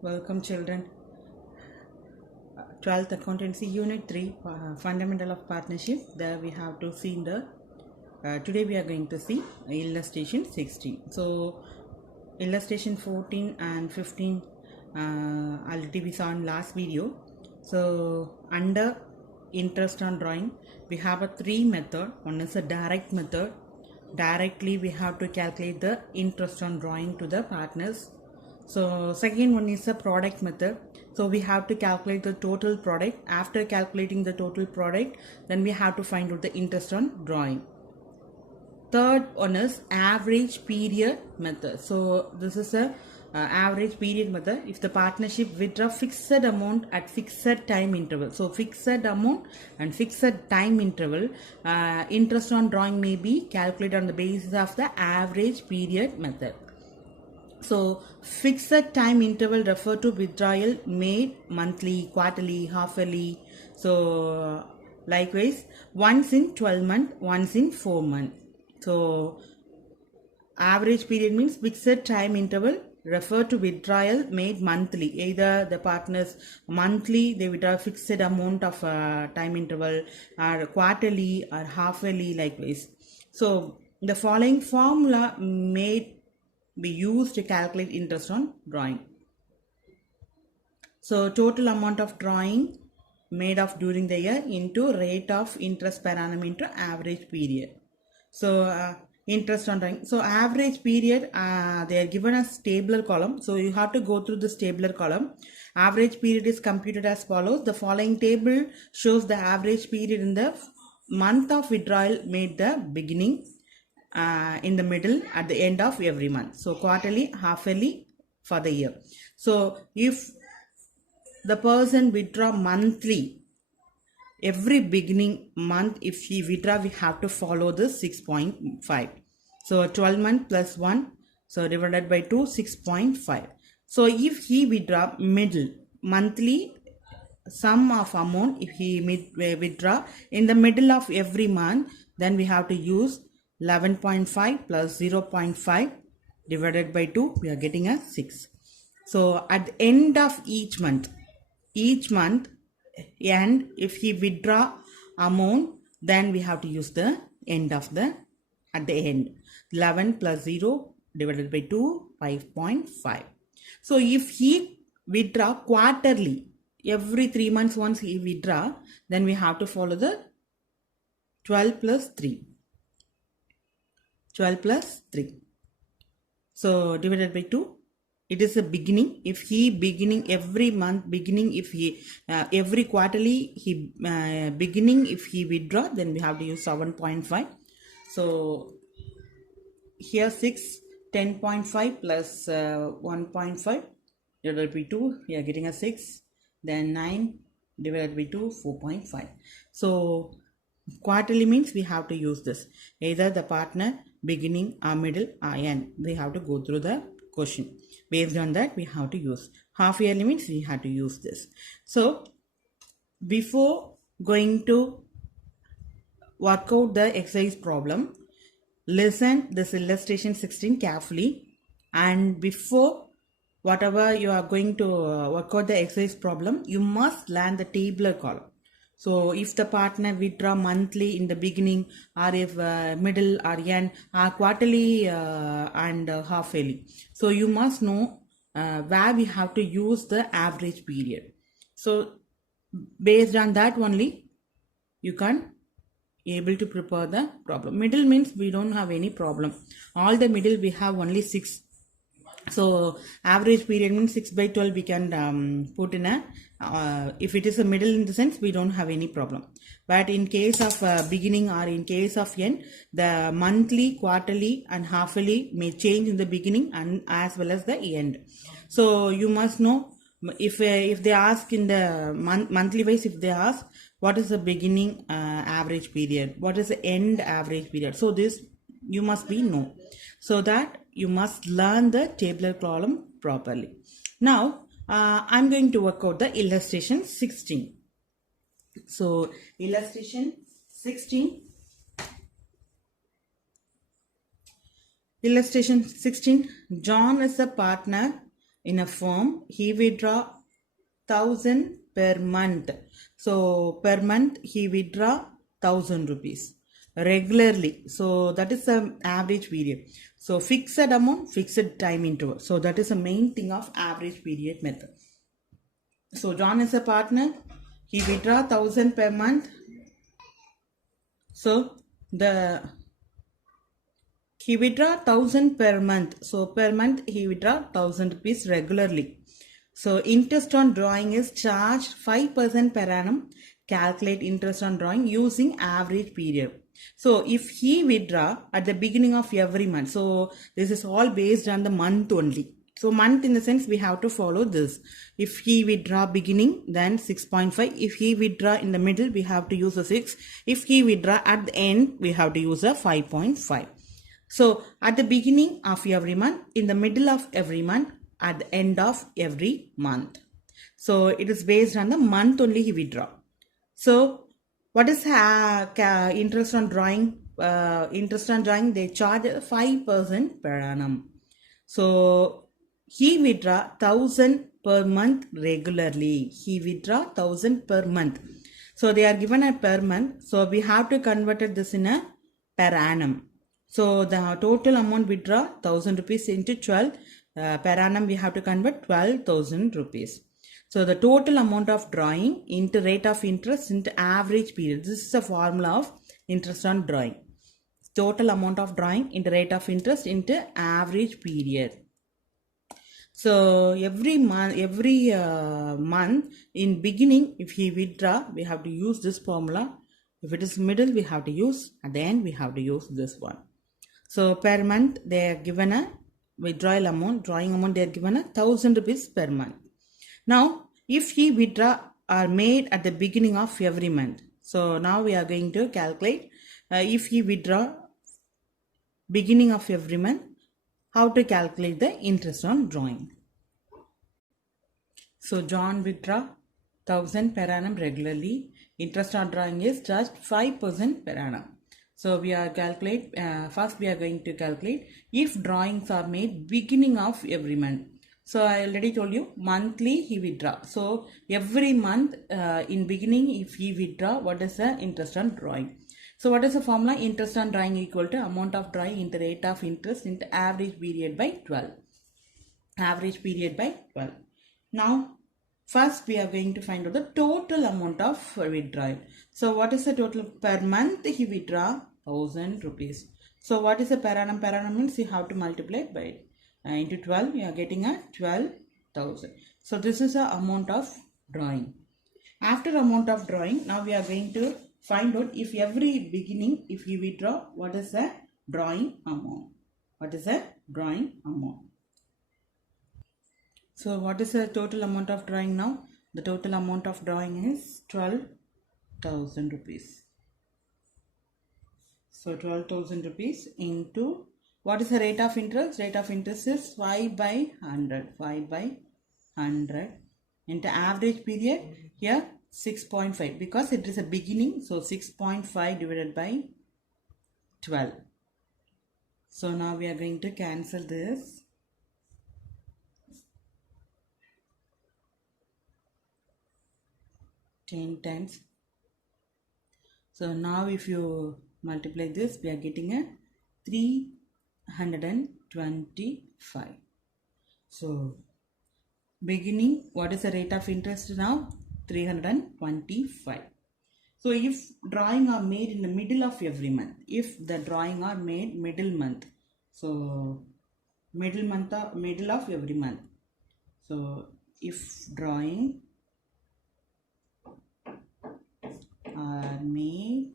Welcome children. 12th Accountancy Unit 3 Fundamental of Partnership. There we have to see today we are going to see illustration 16. So illustration 14 and 15 already we saw in last video. So under interest on drawing we have a three method. One is a direct method. Directly we have to calculate the interest on drawing to the partners. So second one is a product method. So we have to calculate the total product. After calculating the total product, then we have to find out the interest on drawing. Third one is average period method. So this is a average period method. If the partnership withdraw fixed amount at fixed time interval, so fixed amount and fixed time interval, interest on drawing may be calculated on the basis of the average period method. So fixed time interval refer to withdrawal made monthly, quarterly, half-yearly. So likewise once in 12 months, once in 4 months. So average period means fixed time interval refer to withdrawal made monthly. Either the partners monthly they withdraw fixed amount of time interval, or quarterly or half-yearly likewise. So the following formula may be used to calculate interest on drawing. So total amount of drawing made of during the year into rate of interest per annum into average period. So interest on drawing. So average period they are given as tabular column. So you have to go through this tabular column. Average period is computed as follows. The following table shows the average period in the month of withdrawal made the beginning, in the middle, at the end of every month. So quarterly, half-yearly for the year. So if the person withdraw monthly, every beginning month if he withdraw we have to follow this 6.5. So 12 month plus 1, so divided by 2, 6.5. So if he withdraw middle monthly sum of amount, if he withdraw in the middle of every month, then we have to use 11.5 plus 0.5 divided by 2, we are getting a 6. So at the end of each month and if he withdraw amount, then we have to use the end of the at the end. 11 plus 0 divided by 2, 5.5. So if he withdraw quarterly, every 3 months once he withdraw, then we have to follow the 12 plus 3. 12 plus 3. So divided by 2. It is a beginning. If he beginning every month, beginning if he every quarterly he beginning if he withdraw, then we have to use 7.5. So here 6, 10.5 plus 1.5 divided by 2, we are getting a 6. Then 9 divided by 2, 4.5. So quarterly means we have to use this. Either the partner beginning or middle or end. We have to go through the question. Based on that we have to use. Half yearly means we have to use this. So before going to work out the exercise problem, listen this illustration 16 carefully, and before whatever you are going to work out the exercise problem, you must learn the tabular column. So if the partner withdraw monthly in the beginning, or if middle or end, or quarterly and half yearly, so you must know where we have to use the average period. So based on that only you can able to prepare the problem. Middle means we don't have any problem. All the middle we have only 6. So average period means 6 by 12 we can put in a if it is a middle in the sense we don't have any problem. But in case of beginning or in case of end, the monthly, quarterly and half-yearly may change in the beginning and as well as the end. So you must know if they ask in the monthly wise, if they ask what is the beginning average period, what is the end average period, so this you must be know, so that you must learn the tabular column properly. Now I'm going to work out the illustration 16. So illustration 16. Illustration 16. John is a partner in a firm, he withdraw 1000 per month. So per month he withdraw 1000 rupees regularly. So that is the average period. So fixed amount, fixed time interval. So that is the main thing of average period method. So John is a partner. He withdraw 1000 per month. So he withdraw 1000 per month. So per month he withdraw 1000 rupees regularly. So interest on drawing is charged 5% per annum. Calculate interest on drawing using average period. So if he withdraw at the beginning of every month, so this is all based on the month only. So month in the sense we have to follow this. If he withdraw beginning, then 6.5. If he withdraw in the middle, we have to use a 6. If he withdraw at the end, we have to use a 5.5. So at the beginning of every month, in the middle of every month, at the end of every month. So it is based on the month only he withdraw. So what is interest on drawing? Interest on drawing, they charge 5% per annum. So he withdraw 1000 per month regularly. He withdraw 1000 per month. So they are given a per month. So we have to convert this in a per annum. So the total amount withdraw 1000 rupees into 12 per annum. We have to convert 12,000 rupees. So the total amount of drawing into rate of interest into average period. This is the formula of interest on drawing. Total amount of drawing into rate of interest into average period. So every month in beginning, if he withdraw, we have to use this formula. If it is middle, we have to use, at the end we have to use this one. So per month they are given a withdrawal amount, drawing amount, they are given a 1000 rupees per month. Now if he withdraw are made at the beginning of every month. So now we are going to calculate if he withdraw beginning of every month, how to calculate the interest on drawing. So John withdraw 1000 per annum regularly. Interest on drawing is charged 5% per annum. So we are first we are going to calculate if drawings are made beginning of every month. So I already told you monthly he withdraw. So every month in beginning if he withdraw, what is the interest on drawing? So what is the formula? Interest on drawing equal to amount of drawing into rate of interest into average period by 12. Average period by 12. Now first we are going to find out the total amount of withdrawal. So what is the total per month he withdraw? 1000 rupees. So what is the per annum? Per annum means you have to multiply by into 12. You are getting a 12,000. So this is the amount of drawing. After amount of drawing, now we are going to find out if every beginning if you withdraw, what is the drawing amount? What is the drawing amount? So what is the total amount of drawing now? The total amount of drawing is 12,000 rupees. So 12,000 rupees into, what is the rate of interest? Rate of interest is 5 by 100. 5 by 100 into average period here 6.5 because it is a beginning. So 6.5 divided by 12. So now we are going to cancel this. Ten times. So now if you multiply this, we are getting a 325. So beginning, what is the rate of interest now? 325. So if drawing are made in the middle of every month, if the drawing are made middle month, so middle of every month. So if drawing are made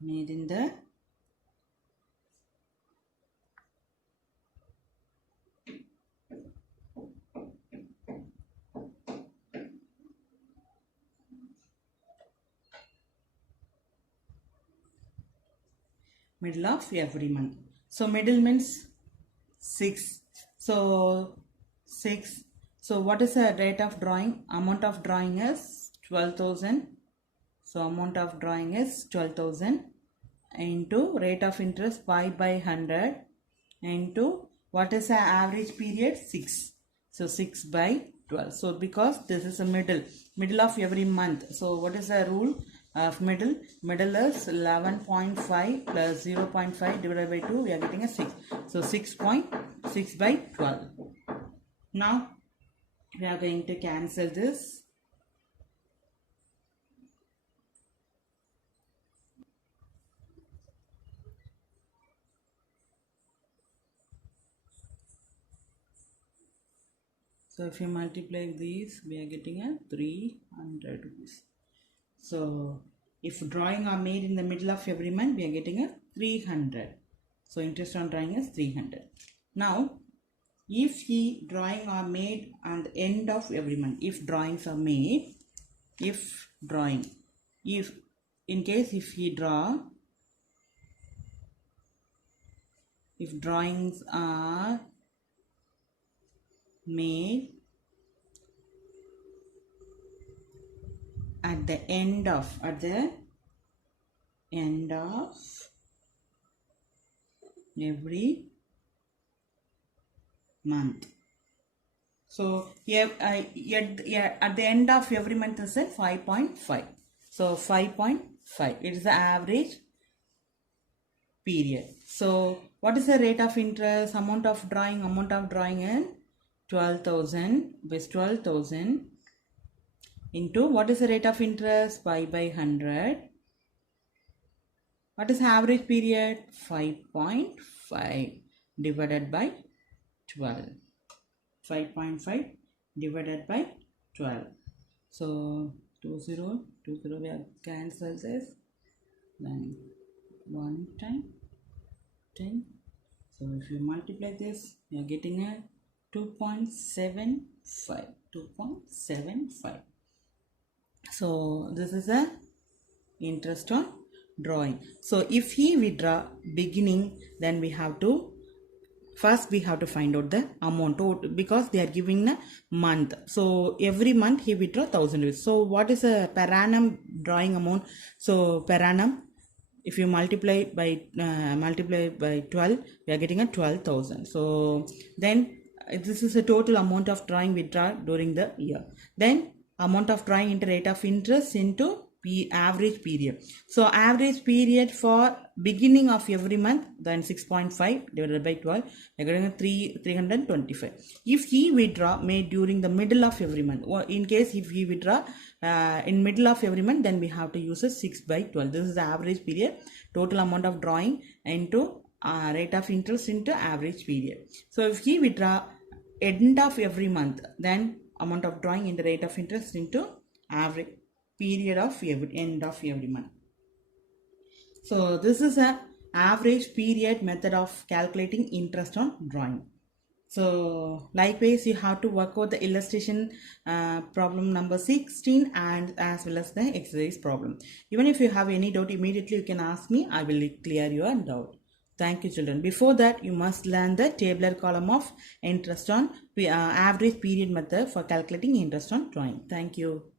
in the middle of every month. So middle means 6. So 6. So what is the rate of drawing? Amount of drawing is 12,000. So amount of drawing is 12,000 into rate of interest 5 by 100 into What is the average period? 6. So 6 by 12. So because this is a middle of every month. So what is the rule of middle? Middle is 11.5 plus 0.5 divided by 2. We are getting a 6. So 6.6 by 12. Now we are going to cancel this. So if you multiply these, we are getting a 300 rupees. So if drawing are made in the middle of every month, we are getting a 300. So interest on drawing is 300. Now, if drawing are made on the end of every month, if drawings are made, if in case if he draw, if drawings are made at the end of every month. So here at the end of every month is at 5.5. So 5.5 it is the average period. So what is the rate of interest? Amount of drawing in 12,000 with 12,000 into what is the rate of interest? 5 by 100. What is the average period? 5.5 divided by 12. 5.5 divided by 12. So 20 we have cancelled this. Then 1 time 10. So if you multiply this, you are getting a 2.75. 2.75. So this is a interest on drawing. So if he withdraw beginning, then we have to first find out the amount because they are giving a month. So every month he withdraw 1,000 rupees. So what is a per annum drawing amount? So per annum, if you multiply by 12, we are getting a 12,000. So then this is a total amount of drawing withdraw during the year. Then amount of drawing into rate of interest into average period. So average period for beginning of every month, then 6.5 divided by 12, we are getting 325. If he withdraw made during the middle of every month, or in case if he withdraw in middle of every month, then we have to use a 6 by 12. This is the average period, total amount of drawing into rate of interest into average period. So if he withdraw end of every month, then amount of drawing in the rate of interest into average period of end of every month. So this is a average period method of calculating interest on drawing. So likewise, you have to work out the illustration problem number 16 and as well as the exercise problem. Even if you have any doubt, immediately you can ask me. I will clear your doubt. Thank you, children. Before that, you must learn the tabular column of interest on average period method for calculating interest on drawing. Thank you.